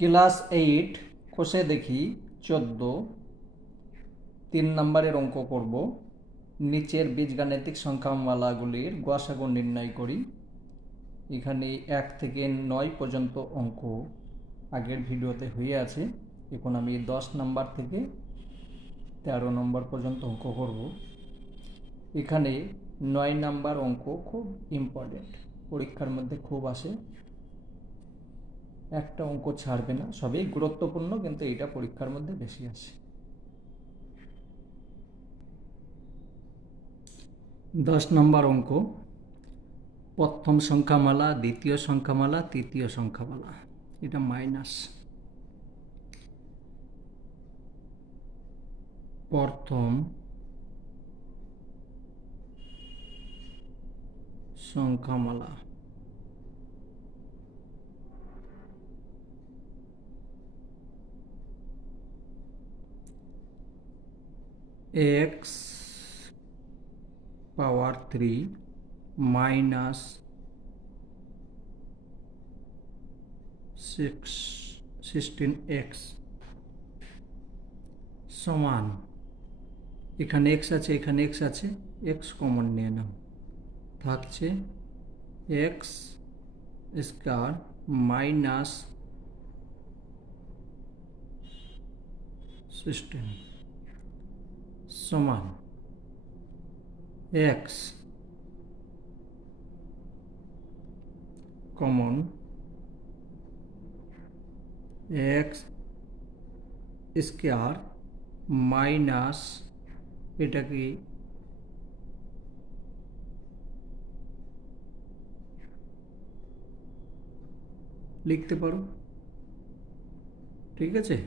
Class 8 কোষে দেখি 14 3 নম্বরের অঙ্ক করব। নিচের বীজগাণিতিক সংখ্যামালাগুলির গসাগু নির্ণয় করি। এখানে 1 থেকে 9 পর্যন্ত অঙ্ক আগের ভিডিওতে হয়ে আছে। এখন আমি 10 নম্বর থেকে 13 নম্বর পর্যন্ত অঙ্ক করব। এখানে 9 নম্বর অঙ্ক খুব ইম্পর্টেন্ট, পরীক্ষার মধ্যে খুব আসে, একটা অঙ্ক ছাড়বে না, সবই গুরুত্বপূর্ণ, কিন্তু এটা পরীক্ষার মধ্যে বেশি আসে। 10 নম্বর অঙ্ক, প্রথম সংখ্যামালা, দ্বিতীয় সংখ্যামালা, তৃতীয় সংখ্যামালা, এটা মাইনাস। প্রথম সংখ্যামালা, x পাওয়ার 3 মাইনাস 16x সমান, এখানে x আছে, এখানে x আছে, x কমন নিয়ে নাও, থাকছে x স্কয়ার মাইনাস 16 সমান x common x square minus, এটা কি লিখতে পারো, ঠিক আছে।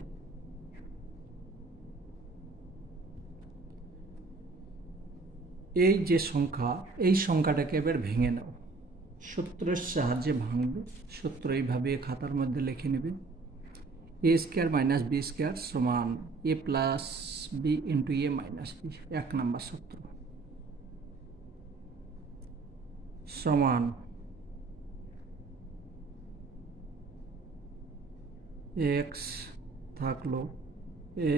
এই যে সংখ্যা, এই সংখ্যাটাকে এবার ভেঙে নাও, সূত্রের সাহায্যে ভাঙবে। সূত্র এইভাবে খাতার মধ্যে লিখে নেবে, এ স্কয়ার মাইনাস বি স্কয়ার সমান এ প্লাস বি ইন্টু এ মাইনাস বি, 1 নম্বর সূত্র, সমান এক্স থাকলো এ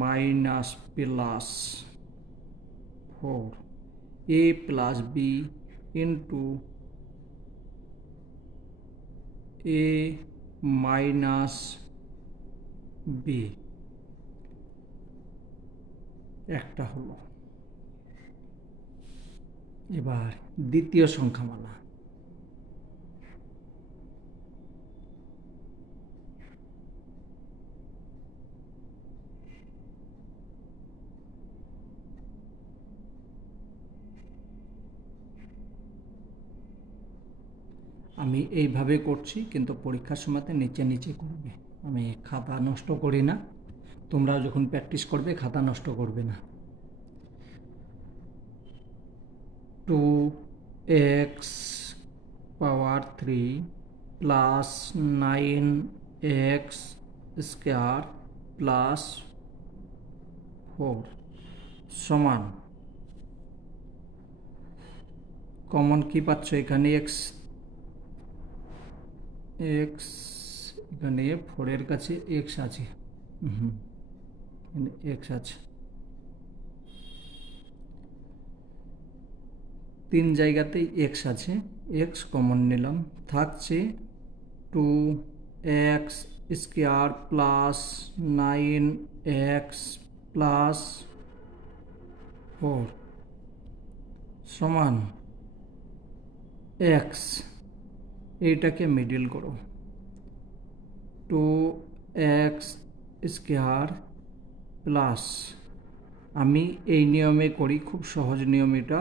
মাইনাস প্লাস 4 এ প্লাস বি ইন্টু এ মাইনাস বি, একটা হলো। এবার দ্বিতীয় সংখ্যামালা, আমি এইভাবে করছি, কিন্তু পরীক্ষার সময়তে নিচে নিচে করবে। আমি খাতা নষ্ট করি না, তোমরাও যখন প্র্যাকটিস করবে খাতা নষ্ট করবে না। 2x পাওয়ার 3 প্লাস 9x স্কয়ার প্লাস 4 সমান, কমন কি পাচ্ছ, এখানে x এখানে 4 এর কাছে x আছে, x আছে, 3 জায়গাতেই x আছে, x কমন নিলাম, থাকছে 2x square plus 9x plus 4 সমান x, এইটাকে মিডল করো, 2x স্কয়ার প্লাস, আমি এই নিয়মে করি, খুব সহজ নিয়ম এটা,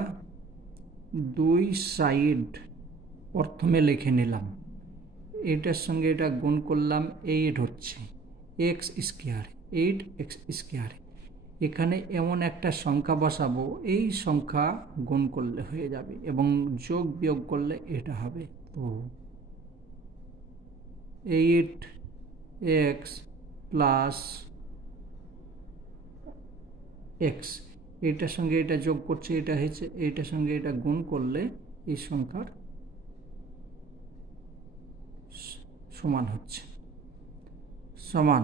দুই সাইড প্রথমে লিখে নিলাম, এটার সঙ্গে এটা গুণ করলাম, 8 হচ্ছে x স্কয়ার, 8x স্কয়ার, এখানে এমন একটা সংখ্যা বসাবো, এই সংখ্যা গুণ করলে হয়ে যাবে এবং যোগ বিয়োগ করলে এটা হবে। তো 8x প্লাস x, এইটার সঙ্গে এটা যোগ করছে, এটা হচ্ছে এইটার সঙ্গে এটা গুণ করলে এই সংখ্যার সমান হচ্ছে। সমান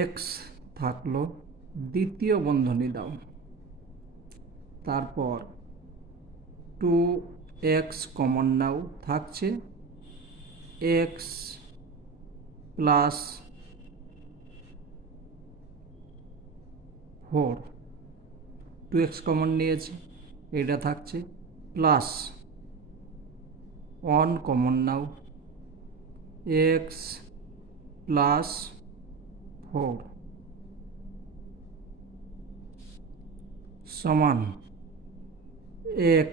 এক্স থাকলো, দ্বিতীয় বন্ধনী দাও, তারপর 2x কমন নাও, থাকছে x প্লাস 4, 2x কমন নিয়েছি, এটা থাকছে প্লাস 1 কমন নাও, x প্লাস 4 সমান x।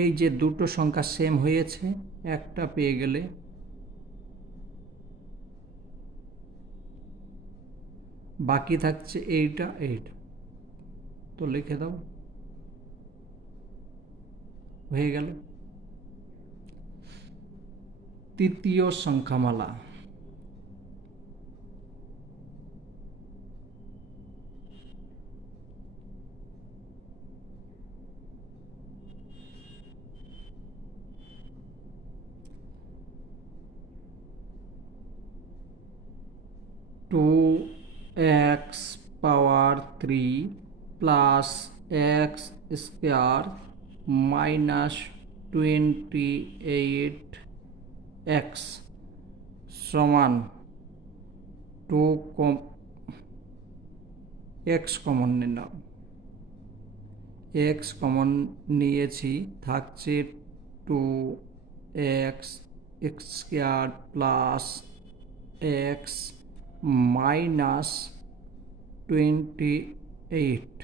এই যে দুটো সংখ্যা সেম হয়েছে, একটা পেয়ে গেলে বাকি থাকছে এইটা, তো লিখে দাও, হয়ে গেল তৃতীয় সংখ্যামালা। টু এক্স পাওয়ার 3 plus x square minus 28x সমান 2x কমন নিলাম, x কমন নিয়েছি, থাকছে 2x square plus x minus 28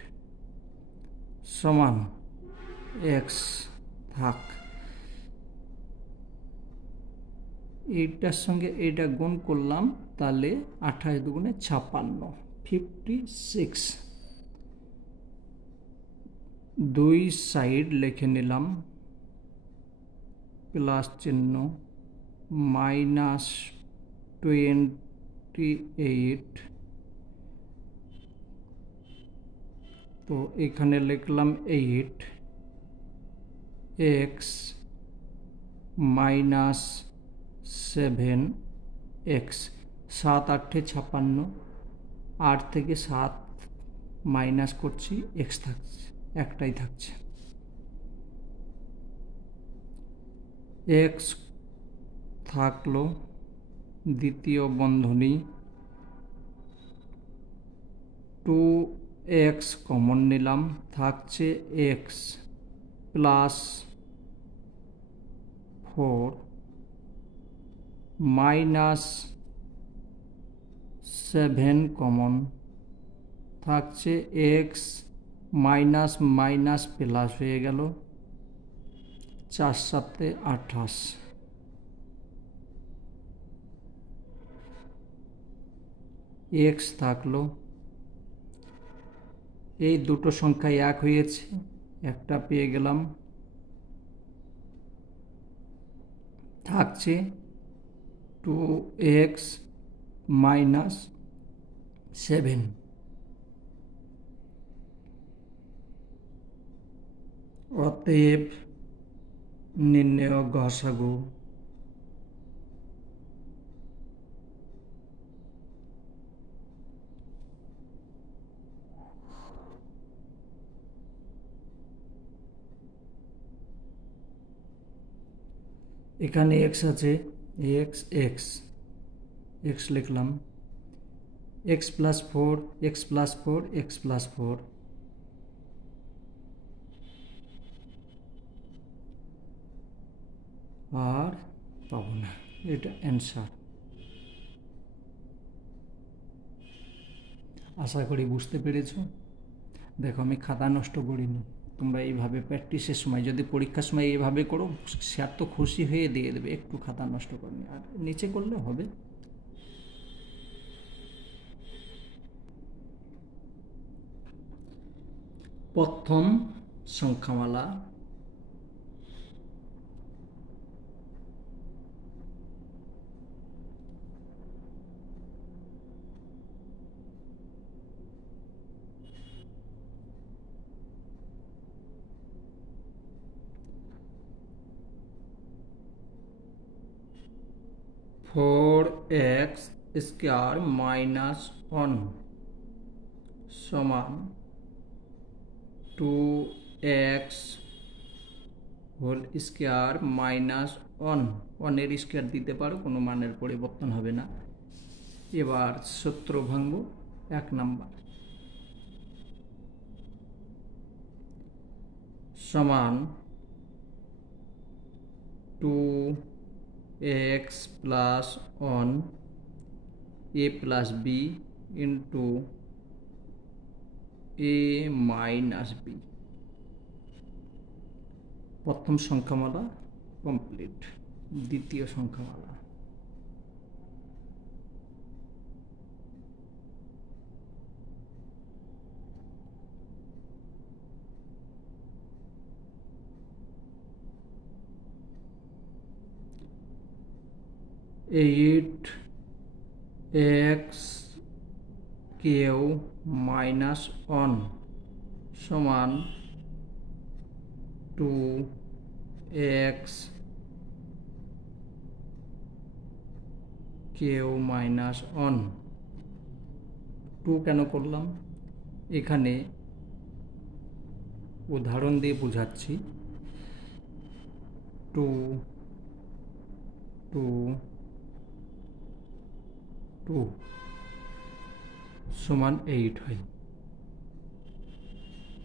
সমান x থাক। এইটার সঙ্গে এটা গুণ করলাম, তাহলে 28 দুগুণে 56, 56। দুই সাইড লিখে নিলাম, প্লাস চিহ্ন, মাইনাস 28, তো এখানে লিখলাম 8x মাইনাস 7x, 7 8 56, 8 থেকে 7 মাইনাস করছি, x থাকছে, একটাই থাকছে। x থাকলো, দ্বিতীয় বন্ধনী 2x কমন নিলাম, থাকছে x প্লাস 4 মাইনাস 7 কমন, থাকছে x মাইনাস মাইনাস প্লাস হয়ে গেল, 4 7 28। x থাকলো, এই দুটো সংখ্যা এক হয়েছে, একটা পেয়ে গেলাম, থাকছে 2x মাইনাস 7। অতএব নির্ণেয় গসাগু এখানে x আছে, x লিখলাম, x plus 4, x plus 4, x plus 4, আর পাবো না, এটা অ্যান্সার। আশা করি বুঝতে পেরেছ। দেখো, আমি খাতা নষ্ট করিনি, তোমরা এইভাবে প্র্যাকটিসের সময়, যদি পরীক্ষার সময় এইভাবে করো, স্যার তো খুশি হয়ে দিয়ে দেবে, একটু খাতা নষ্ট করনি, আর নিচে করলে হবে। প্রথম সংখ্যামালা, 4x স্কয়ার মাইনাস 1 সমান 2x হোল স্কয়ার মাইনাস 1 এর স্কয়ার দিতে পারো, কোনো মানের পরিবর্তন হবে না। এবার সূত্র ভাঙব। 1 নাম্বার সমান 2x plus 1 a plus b into a minus b। প্রথম সংখ্যামালা কমপ্লিট। দ্বিতীয় সংখ্যামালা এইট এক্স কিউ মাইনাস 1 সমান 2x কিউ মাইনাস 1। 2 কেন করলাম? এখানে উদাহরণ দিয়ে বোঝাচ্ছি। 2 সমান 8 হয়।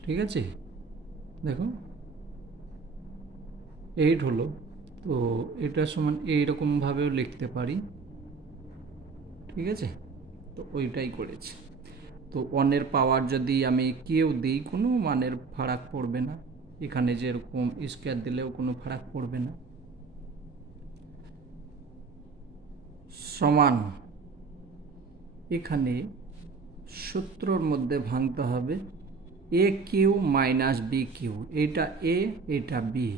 ঠিক আছে, দেখো 8 হলো। তো এটা সমান এইরকমভাবেও লিখতে পারি। ঠিক আছে, তো ওইটাই করেছি। তো 1 এর পাওয়ার যদি আমি কেউ দিই, কোনো মানের ফারাক পড়বে না। এখানে যেরকম স্কয়ার দিলেও কোনো ফারাক পড়বে না। সমান এখানে সূত্রর মধ্যে ভাঙতে হবে A cube minus B cube. এটা এ, এটা B.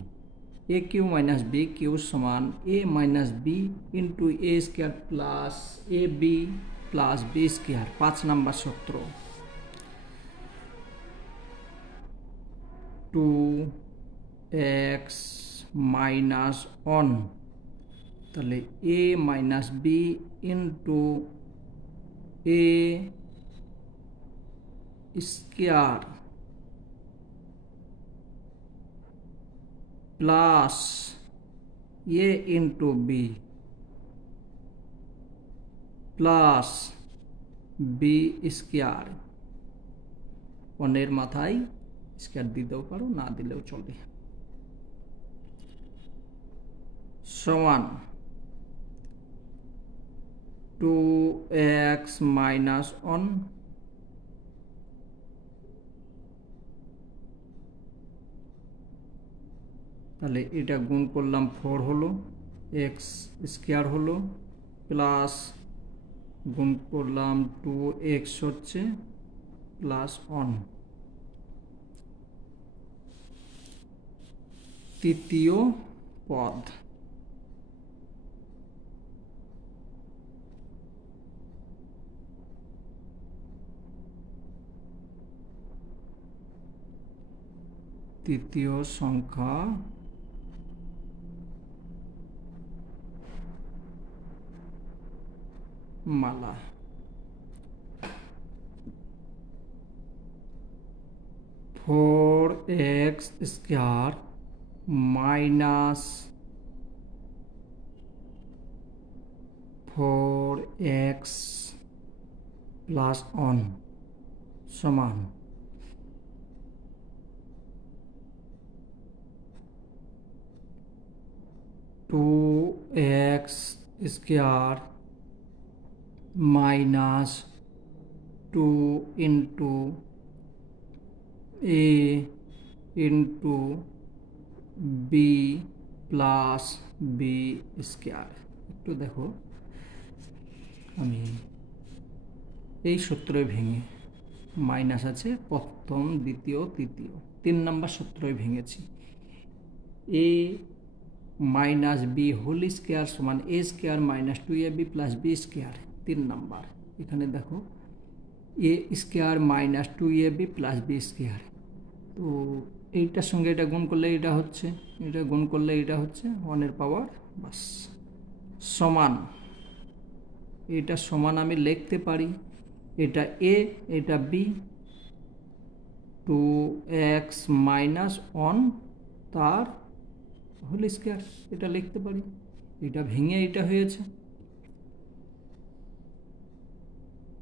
A cube minus B cube সমান A minus B into A square plus A B plus B square. 5 number সূত্র। 2x মাইনাস 1 তাহলে a minus B into a square plus a into B plus B square. 1 এর মাথায় square দিতেও পারো, না দিলেও চলবে। সমান 2x মাইনাস 1 তাহলে এটা গুণ করলাম 4 হলো, x স্কয়ার হলো, প্লাস গুণ করলাম 2x হচ্ছে প্লাস 1। তৃতীয় পদ তৃতীয় সংখ্যা মালা। 4x square minus 4x plus 1 সমান 2x square minus 2 into a into B plus B square. একটু দেখো, আমি এই সূত্রে ভেঙে মাইনাস আছে প্রথম, দ্বিতীয়, তৃতীয়, 3 নাম্বার সূত্রে ভেঙেছি। a minus B whole square সমান A square minus 2ab plus B square. 3 number এখানে দেখো A square minus 2ab plus B square. তো এইটার সঙ্গে এটা গুণ করলে এটা হচ্ছে, এটা গুণ করলে এটা হচ্ছে 1 এর পাওয়ার বাস। সমান এটা সমান আমি লিখতে পারি, এটা এ এটা বি, 2x মাইনাস 1 তার হোল স্কয়ার, এটা লিখতে পারি। এটা ভেঙে এটা হয়েছে।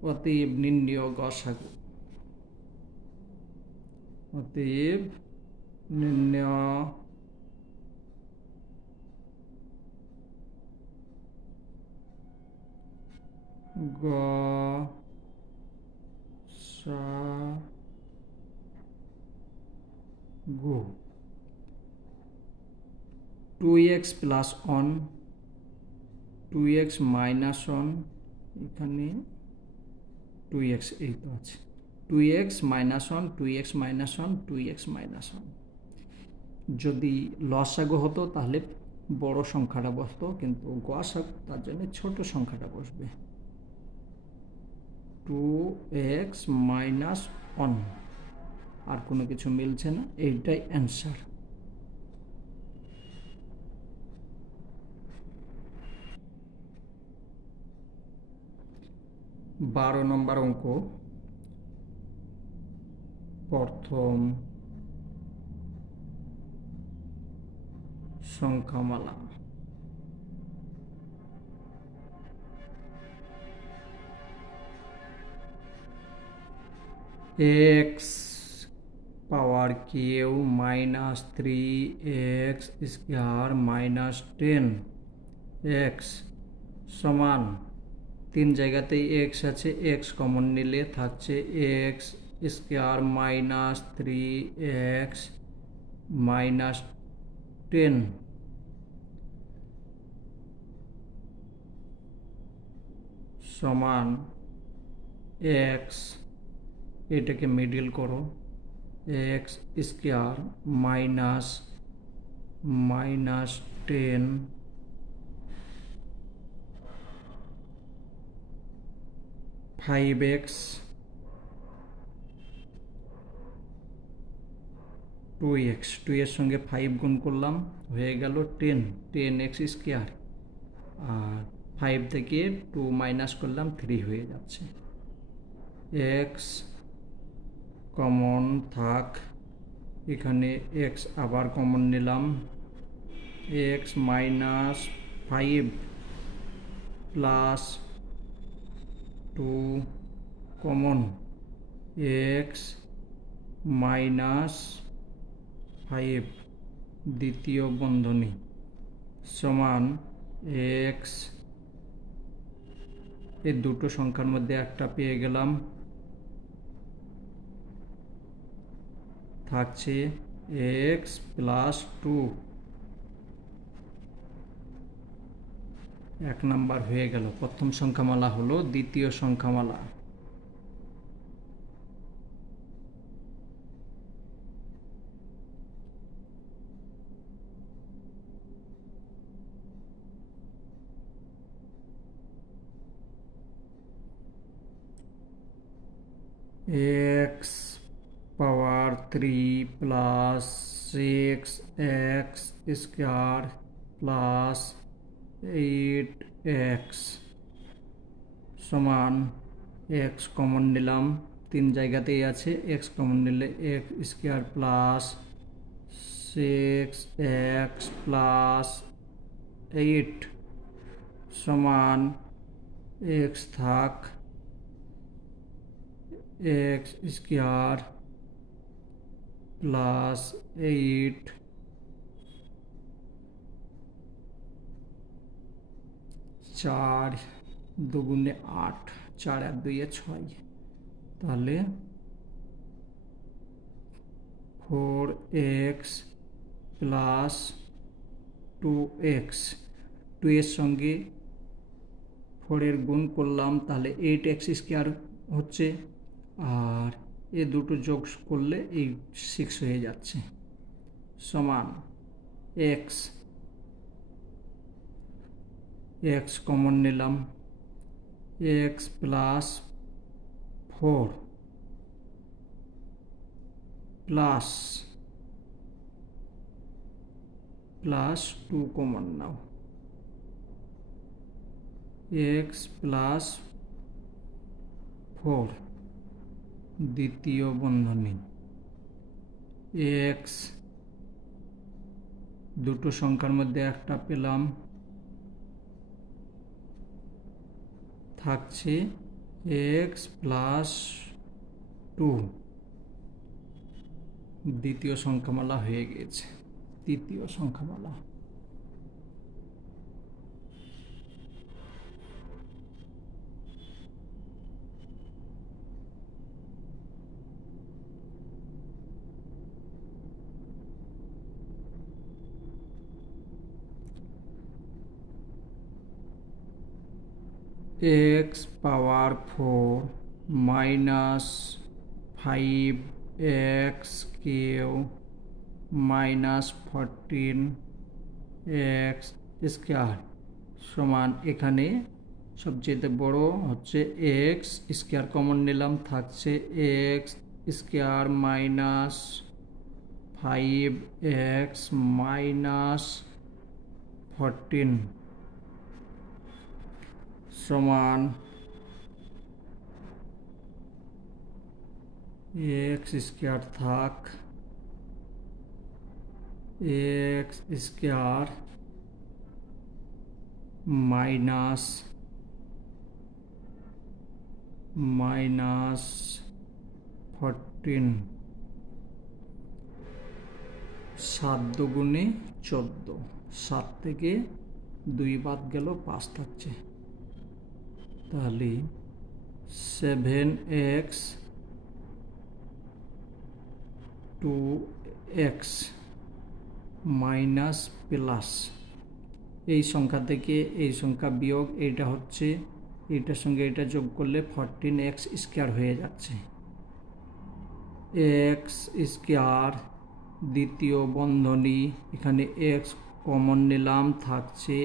অতএব নির্ণয় গসাগু, অতএব নির্ণয় গসাগু 2x প্লাস 1 2x মাইনাস 1, এখানে 2x এই তো আছে, 2x minus 1 2x minus 1 2x minus 1। যদি লসাগু হতো তাহলে বড় সংখ্যাটা বসতো, কিন্তু গসাগু তার জন্য ছোট সংখ্যাটা বসবে। 2x মাইনাস 1, আর কোনো কিছু মিলছে না, এইটাই অ্যান্সার। বারো নম্বর অঙ্ক, প্রথম সংখ্যামালা। x power cube minus 3x square minus 10x সমান, তিন জায়গাতেই x আছে, x কমন নিলে থাকছে x square minus 3x minus 10 সমান x, এটাকে মিডল করো, x square minus 10 5x 2x, 2 এর সঙ্গে 5 গুণ করলাম, হয়ে গেল 10x স্কয়ার, আর 5 থেকে 2 মাইনাস করলাম 3 হয়ে যাচ্ছে। x কমন থাক, এখানে x আবার কমন নিলাম, x minus 5 plus 2 common, x minus 5 দ্বিতীয় বন্ধনী সমান x, এই দুটো সংখ্যার মধ্যে একটা পেয়ে গেলাম, থাকছে x প্লাস 2। এক নাম্বার হয়ে গেল। প্রথম সংখ্যামালা হলো দ্বিতীয় সংখ্যামালা। x পাওয়ার 3 plus 6x square plus 8x সমান, x কমন নিলাম, তিন জায়গাতেই আছে, x কমন নিলে x square plus 6x plus 8 সমান x থাক x স্কয়ার প্লাস 8 4 দুগুণে 8, 4 আর 2 এ 6, তাহলে 4x প্লাস 2x, 2 এর সঙ্গে 4 এর গুণ করলাম, তাহলে 8x স্কয়ার হচ্ছে, আর এ দুটো যোগ করলে এই 6 হয়ে যাচ্ছে, সমান x কমন নিলাম, x প্লাস 4 প্লাস 2 কমন নাও, এক্স প্লাস 4 দ্বিতীয় বন্ধনী এক্স, দুটো সংখ্যার মধ্যে একটা পেলাম, থাকছে এক্স প্লাস 2, দ্বিতীয় সংখ্যামালা হয়ে গেছে। তৃতীয় সংখ্যামালা x power 4 minus 5 x cube minus 14 x square সমান, এখানে সবচেয়ে বড় হচ্ছে এক্স স্কোয়ার, কমন নিলাম, থাকছে x square minus 5 x minus 14 সমান এক্স স্কোয়ার থাক এক্স স্কোয়ার মাইনাস 14, 7 দুগুণে 14, 7 থেকে 2 বাদ গেল, 5 থাকছে, তাহলে 7x 2x মাইনাস প্লাস, এই সংখ্যা থেকে এই সংখ্যা বিয়োগ, এইটা হচ্ছে এইটার সঙ্গে এটা যোগ করলে 14x স্কোয়ার হয়ে যাচ্ছে। এক্স স্কোয়ার দ্বিতীয় বন্ধনী, এখানে এক্স কমন নিলাম, থাকছে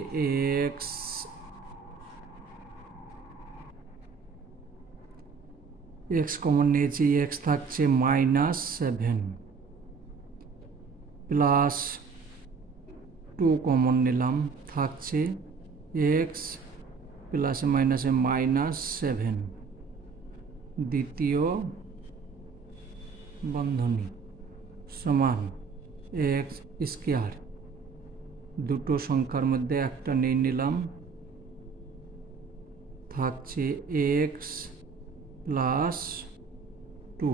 এক্স কমন নিয়েছি, এক্স থাকছে -7 প্লাস 2 কমন নিলাম, থাকছে এক্স প্লাসে মাইনাসে -7 দ্বিতীয় বন্ধনী সমান এক্স স্কোয়ার, দুটো সংখ্যার মধ্যে একটা নিয়ে নিলাম, থাকছে এক্স প্লাস 2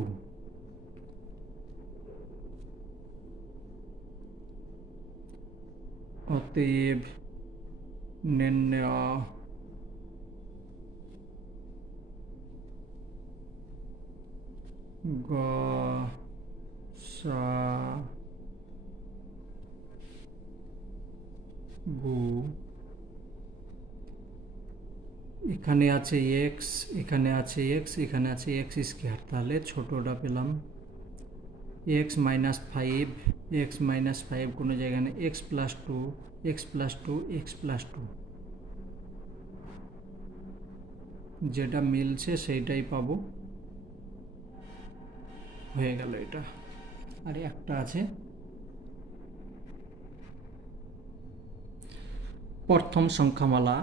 অতএব নির্ণয় গসাগু, এখানে আছে এক্স, এখানে আছে এক্স, এখানে আছে এক্স স্কোয়ার, তাহলে ছোটটা পেলাম এক্স মাইনাস 5, এক্স মাইনাস 5 কোনো জায়গায় নেই, x plus 2, x plus 2, x plus 2, যেটা মিলছে সেইটাই পাবো, হয়ে গেল এটা। আর একটা আছে প্রথম সংখ্যামালা,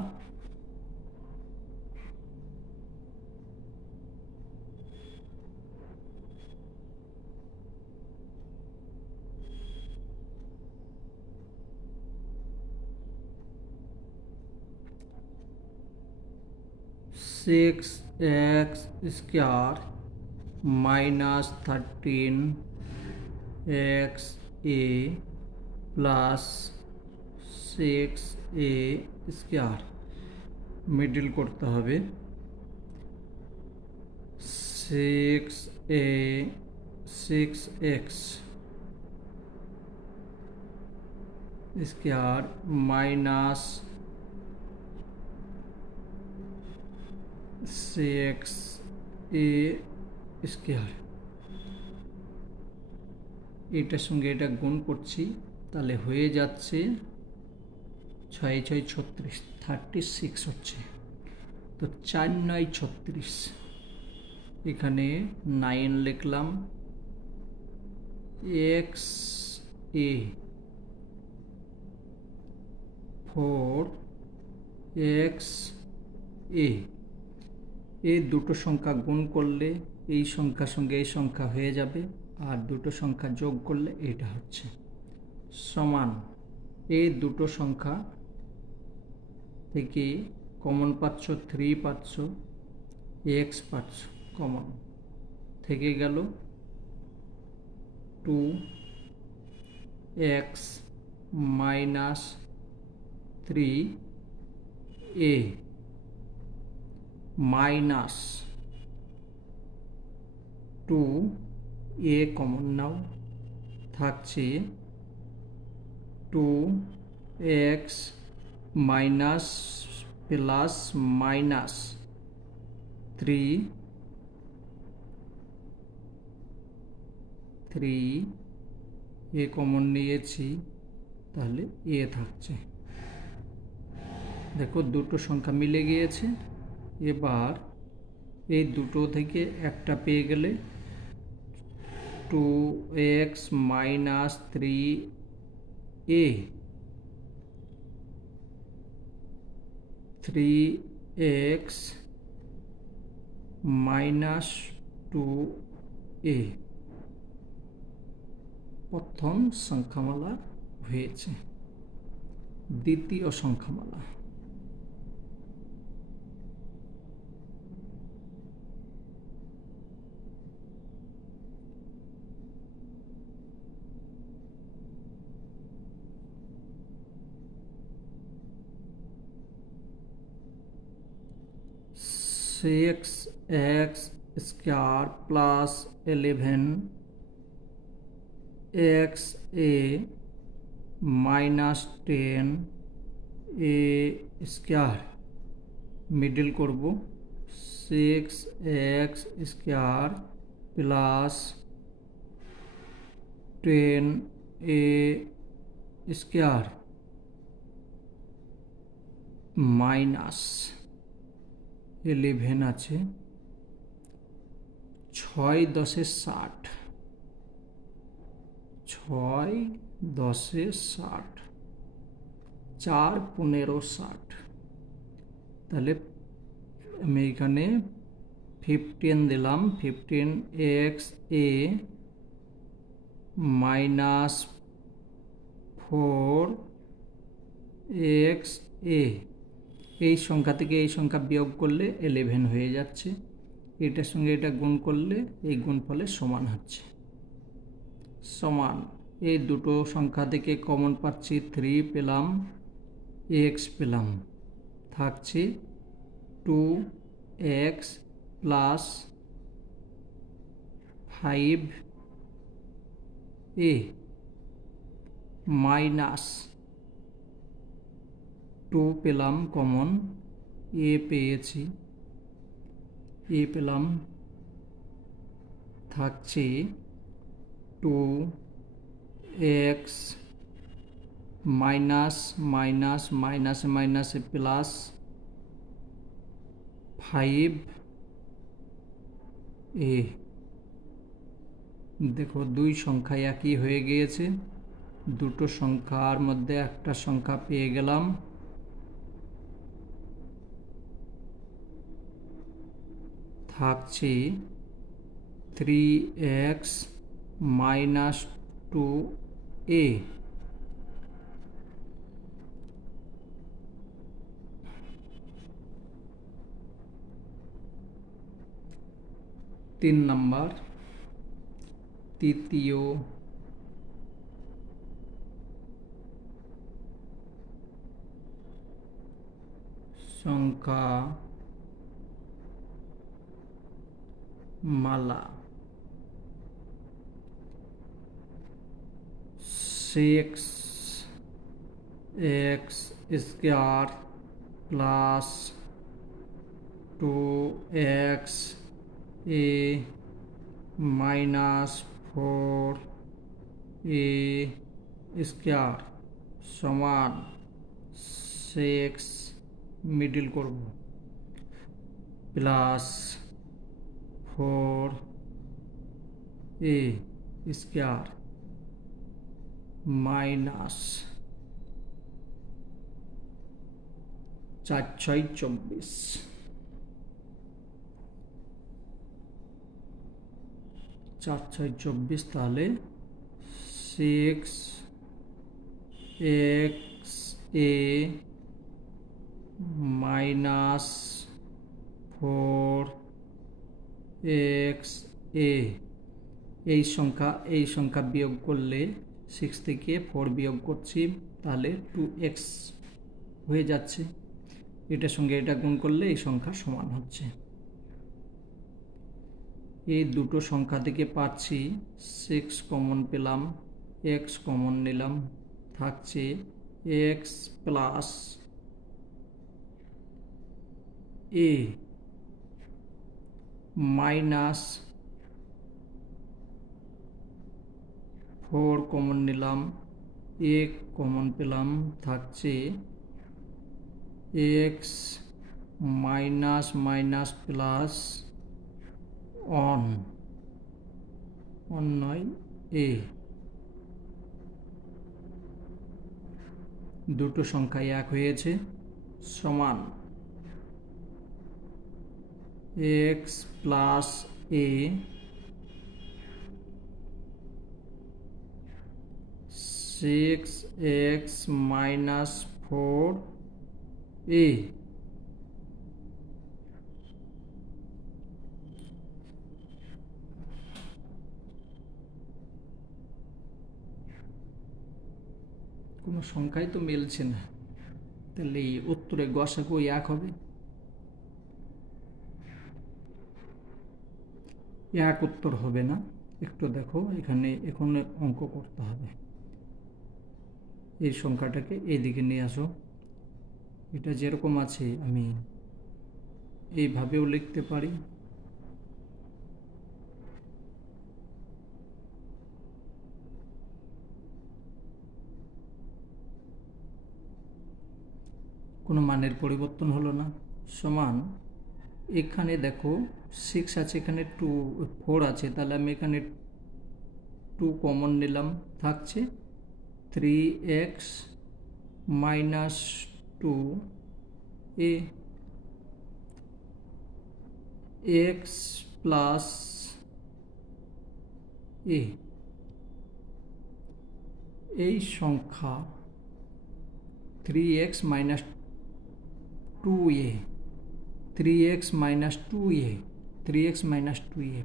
six X square minus 13 X A plus 6 A square, middle करते हबे 6x स्क्वायर माइनस 6 এ স্কয়ার, এটার সঙ্গে এটা গুণ করছি, তাহলে হয়ে যাচ্ছে 6 6 36, 36 হচ্ছে, তো 4 9 36, এখানে 9 লিখলাম, এক্স এ 4 এক্স এ। এই দুটো সংখ্যা গুণ করলে এই সংখ্যার সঙ্গে এই সংখ্যা হয়ে যাবে, আর দুটো সংখ্যা যোগ করলে এটা হচ্ছে সমান। এই দুটো সংখ্যা থেকে কমন পাচ্ছ 3 পাচ্ছ, এক্স পাচ্ছ কমন, থেকে গেল 2x minus 3a minus 2a common নাও, থাকছে 2x minus plus minus 3 common নিয়েছি, তাহলে এ থাকছে। দেখো দুটো সংখ্যা মিলে গিয়েছে। এবার এই দুটো থেকে একটা পেয়ে গেলে 2x minus 3a 3x minus 2a প্রথম সংখ্যামালা হয়েছে। দ্বিতীয় সংখ্যামালা, six X square plus 11 X A minus 10 A square middle करब 6x square plus 10 A square minus 11 আছে 6 10 60 6 10 60 4 15 60 তাহলে আমি এখানে 15 দিলাম 15x a minus 4x a এই সংখ্যা থেকে এই সংখ্যা বিয়োগ করলে 11 হয়ে যাচ্ছে, এটার সঙ্গে এটা গুণ করলে এই গুণফলের সমান হচ্ছে। সমান এই দুটো সংখ্যা থেকে কমন পাচ্ছি 3 পেলাম, x পেলাম, থাকছে 2x প্লাস 5a মাইনাস 2 পেলাম কমন, a পেয়েছি, a পেলাম, থাকছে 2x মাইনাস মাইনাস মাইনাসে মাইনাসে প্লাস 5a। দেখো দুই সংখ্যা একই হয়ে গিয়েছে, দুটো সংখ্যার মধ্যে একটা সংখ্যা পেয়ে গেলাম, থাকছে 3x মাইনাস 2a তিন নম্বর তৃতীয় সংখ্যা মালা 6x square plus 2x a minus 4a square সমান 6 মিডিল করব প্লাস 4a স্কয়ার মাইনাস 4 6 24 4 6 24, তাহলে 6xa মাইনাস 4xa, এই সংখ্যা বিয়োগ করলে 6 থেকে 4 বিয়োগ করছি, তাহলে 2x হয়ে যাচ্ছে। এটার সঙ্গে এটা গুণ করলে এই সংখ্যা সমান হচ্ছে। এই দুটো সংখ্যা থেকে পাচ্ছি 6 কমন পেলাম, x কমন নিলাম, থাকছে x plus a minus 4 common নিলাম, a কমন পেলাম, থাকছে x মাইনাস মাইনাস প্লাস 1 নয় a। দুটো সংখ্যা এক হয়েছে, সমান x plus a 6x minus 4a। কোনো সংখ্যাই তো মিলছে না, তাহলে এই উত্তরে গসাগু এক হবে। এক উত্তর হবে না, একটু দেখো এখানে অঙ্ক করতে হবে। এই সংখ্যাটাকে এইদিকে নিয়ে আসো, এটা যেরকম আছে আমি এইভাবেও লিখতে পারি। কোনো মানের পরিবর্তন হলো না, সমান এখানে দেখো 6 আছে, এখানে 4 আছে, তাহলে আমি এখানে 2 কমন নিলাম, থাকছে 3x minus 2a, x plus a। এই সংখ্যা 3x minus 2a, 3x minus 2a, 3x minus 2a।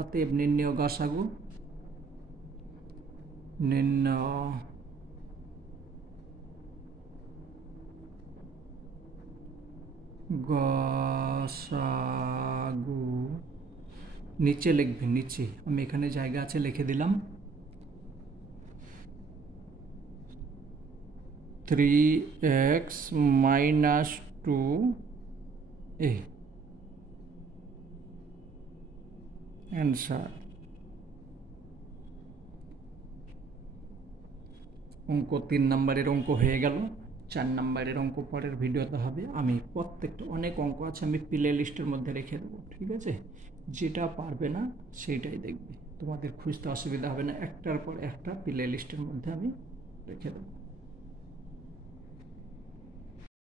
অতএব নির্ণয় গসাগু, গসাগু নিচে লিখবে, নিচে আমি এখানে জায়গা আছে লিখে দিলাম 3x মাইনাস 2a। অ্যান্সার। অঙ্ক 3 নম্বরের অঙ্ক হয়ে গেল। 4 নম্বরের অঙ্ক পরের ভিডিওতে হবে। আমি প্রত্যেকটা অনেক অঙ্ক আছে, আমি প্লে লিস্টের মধ্যে রেখে দেবো, ঠিক আছে? যেটা পারবে না সেইটাই দেখবে, তোমাদের খুঁজতে অসুবিধা হবে না, একটার পর একটা প্লে লিস্টের মধ্যে আমি রেখে দেবো।